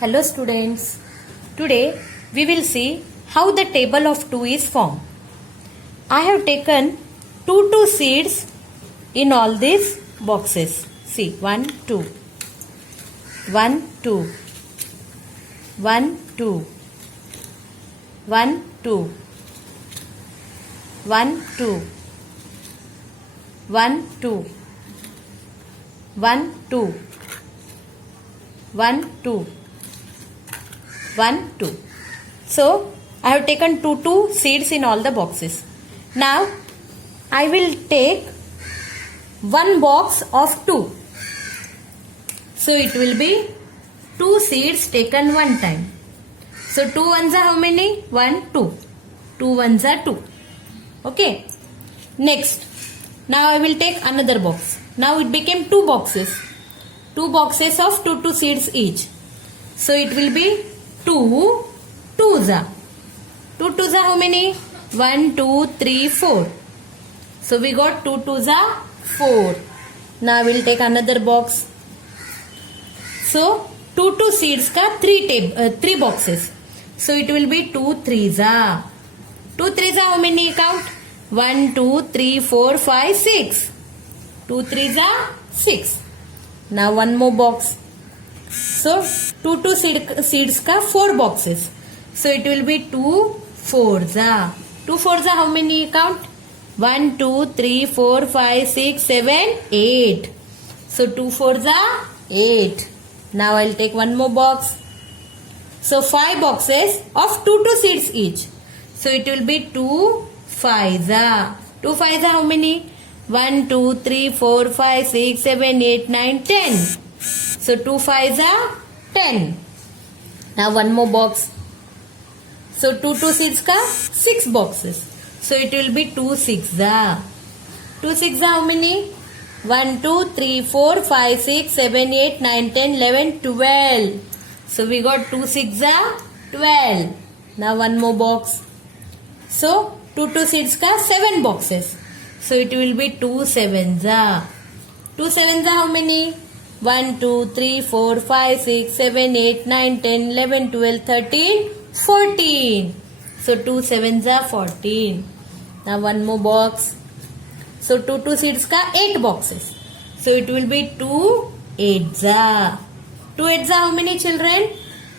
Hello students, today we will see how the table of 2 is formed. I have taken 2 seeds in all these boxes. See 1, 2, 1, 2, 1, 2, 1, 2, 1, 2, 1, 2, 1, 2, 1, 2. 1, 2. So, I have taken 2 seeds in all the boxes. Now, I will take one box of 2. So, it will be 2 seeds taken one time. So, 2 ones are how many? 1, 2. 2 ones are 2. Okay. Next, now I will take another box. Now, it became 2 boxes. 2 boxes of 2 seeds each. So, it will be 2 twos are. 2 twos are how many? 1, 2, 3, 4. So we got 2 twos are 4. Now we will take another box. So 2 seeds ka 3 boxes. So it will be 2 threes are. 2 threes are how many? Count. 1, 2, 3, 4, 5, 6. 2 threes are 6. Now one more box. So 2 seeds ka 4 boxes. So it will be 2 fours. 2 fours are how many? Count. 1, 2, 3, 4, 5, 6, 7, 8. So 2 fours are 8. Now I'll take one more box. So 5 boxes of 2 seeds each. So it will be 2 fives. 2 fives are how many? 1, 2, 3, 4, 5, 6, 7, 8, 9, 10. So 2 fives are 10. Now one more box. So 2 seeds ka 6 boxes. So it will be 2 sixes. 2 sixes are how many? 1, 2, 3, 4, 5, 6, 7, 8, 9, 10, 11, 12. So we got 2 sixes are 12. Now one more box. So 2 seeds ka 7 boxes. So it will be 2 sevens. 2 sevens are how many? 1, 2, 3, 4, 5, 6, 7, 8, 9, 10, 11, 12, 13, 14. So 2 sevens are 14. Now one more box. So 2 seeds ka 8 boxes. So it will be 2 eights. 2 eights are how many children?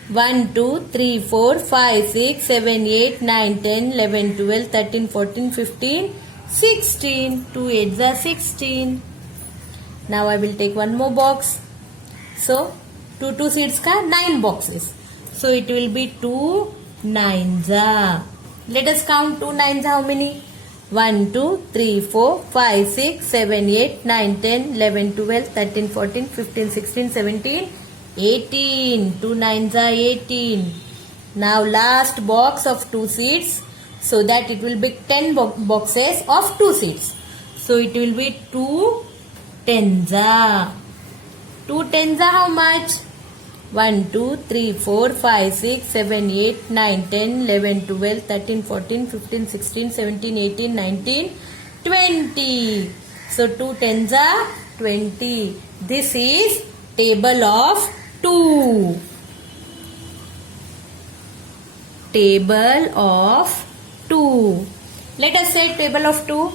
1, 2, 3, 4, 5, 6, 7, 8, 9, 10, 11, 12, 13, 14, 15, 16. 2 eights are 16. Now I will take one more box. So 2 seeds ka 9 boxes. So it will be 2 nines. Let us count 2 nines how many? 1, 2, 3, 4, 5, 6, 7, 8, 9, 10, 11, 12, 13, 14, 15, 16, 17, 18. 2 nines are 18. Now last box of 2 seeds. So that it will be 10 boxes of 2 seeds. So it will be 2 tens. 2 tens are how much? 1, 2, 3, 4, 5, 6, 7, 8, 9, 10, 11, 12, 13, 14, 15, 16, 17, 18, 19, 20. So 2 tens are 20. This is table of 2. Table of 2. Let us say table of 2.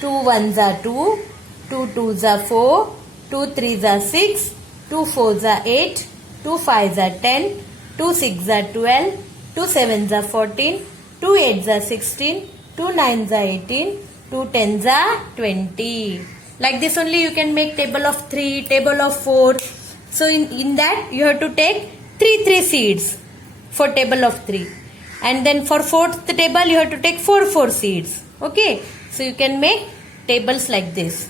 2 ones are 2. 2 twos are 4. 2 threes are 6. 2 fours are 8. 2 fives are 10. 2 sixes are 12. 2 sevens are 14. 2 eights are 16. 2 nines are 18. 2 tens are 20. Like this only you can make table of 3, table of 4. So in that you have to take 3 seeds for table of 3. And then for 4th table you have to take 4 seeds. Okay. So you can make tables like this.